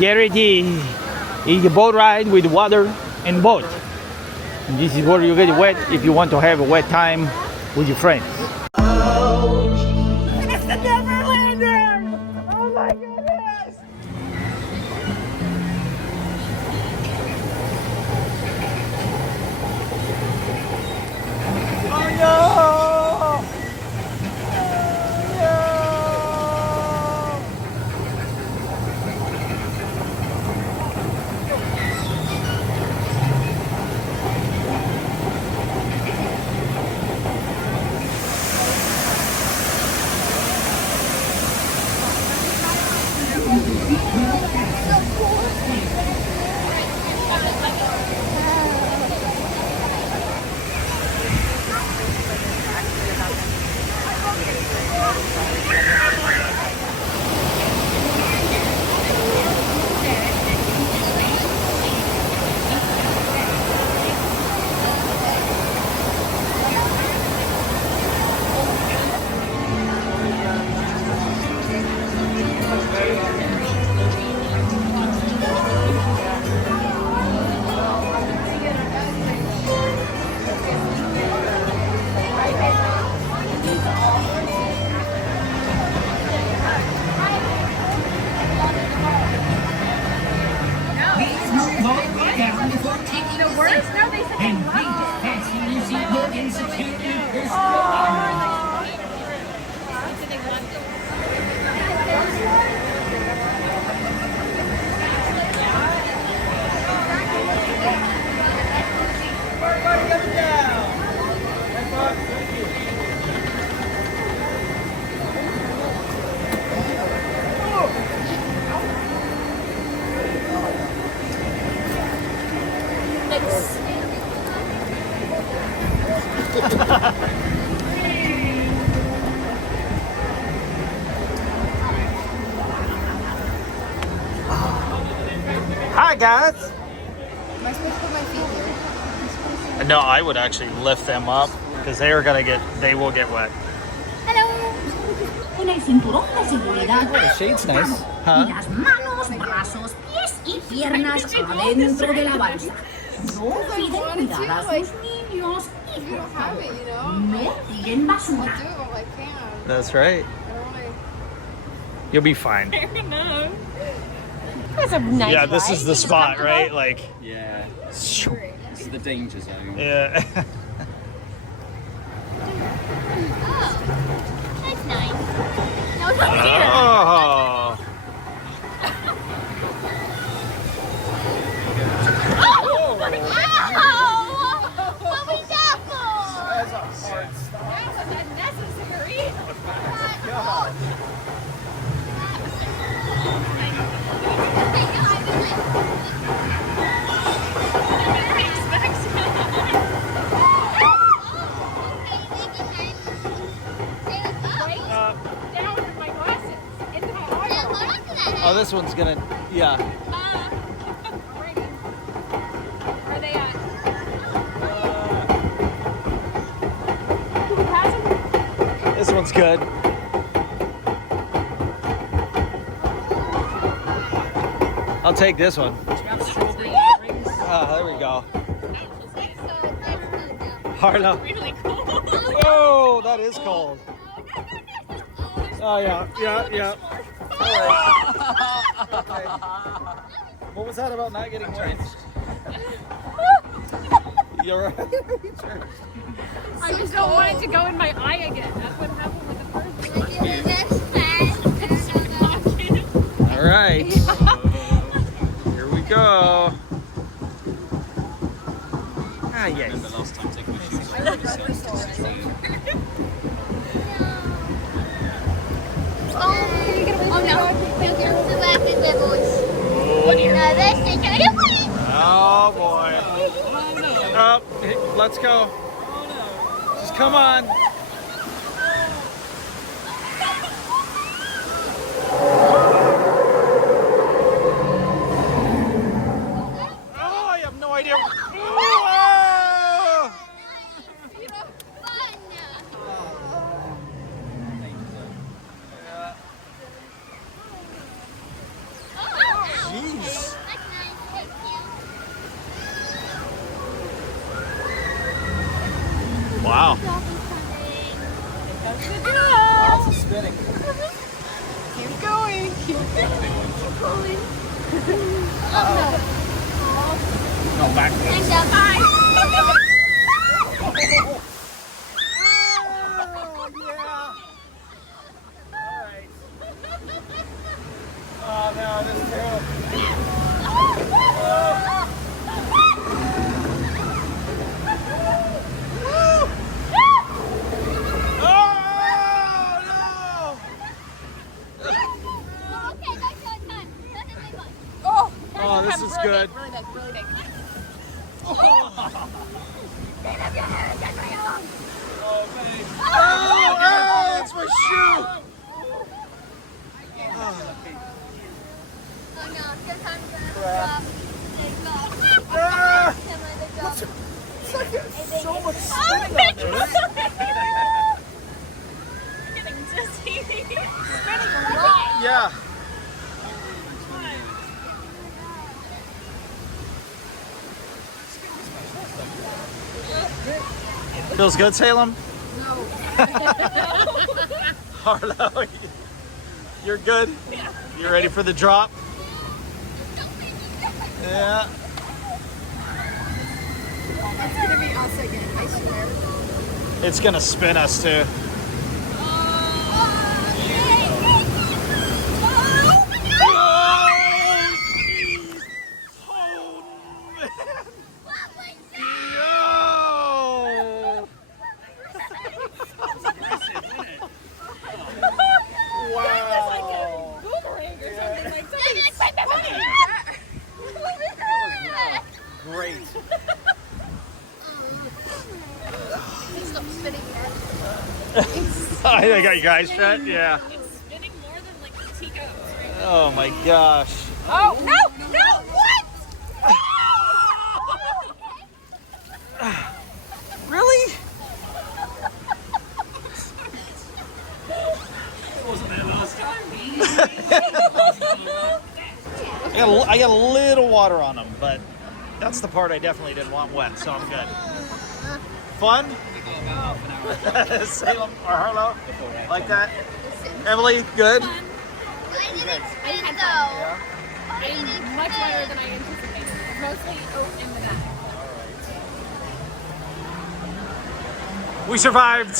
get ready. It's a boat ride with water and boat. And this is where you get wet if you want to have a wet time with your friends. It's the Neverlander! Oh my goodness! Oh no! Hi guys! Am I supposed to put my feet here? No, I would actually lift them up because they will get wet. Con el cinturón de seguridad. Oh, the shade's nice. Y Huh? las manos, brazos, pies y piernas adentro de la balsa. No olviden cuidar a sus niños y You don't have it, you know? no tiren I'll basura. do it when I can. That's right. I don't wanna... You'll be fine. That's a nice Yeah, this is the spot, right? Like, Yeah, this is the danger zone. yeah. That's nice. No, come here. Oh. Ow! What was that for? That's a hard stop. That was unnecessary. God. Oh, this one's gonna, yeah. Are they at? This one's good. I'll take this one. Ah, there we go. Harlow. Really cool. Whoa, that is cold. Oh yeah, yeah. All right. Okay. What was that about not getting wet? You're right. I just don't want it to go in my eye again. That's what happened with the first one. All right. Here we go. Ah, yes. Remember last time taking my shoes off? Oh no. Oh boy. Oh, let's go. Just come on. Oh, I have no idea. Oh! Jeez. Not backwards. Thanks, bye. Oh, yeah. All right. Oh, no, this is terrible. Oh, this is good. Really big, really big. Oh, it's my shoe. Ah, it's like so much spinning out there. I'm getting dizzy. Yeah. Feels good, Salem? No. Harlow, you're good? Yeah. You ready for the drop? Yeah. It's gonna be us again, I swear. It's gonna spin us too. Great. Stop spinning yet. I think I got shut. Yeah. It's spinning more than like the teacups right now. Oh my gosh. Oh, no! No! What? Really? Wasn't there last time? I got a little water on them, but that's the part I definitely didn't want wet, so I'm good. Fun? Salem or Harlow? Like that? Emily, good? I didn't spin though. I'm much better than I anticipated. Mostly in the back. We survived.